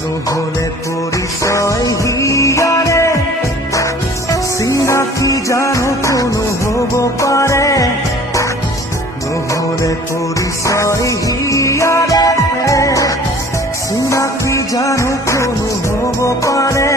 নহলে পৰিচয় হিয়াৰে চিনাকি জানো কোনো হ'ব পাৰে নহলে পৰিচয় হিয়াৰে চিনাকি জানো কোনো হ'ব পাৰে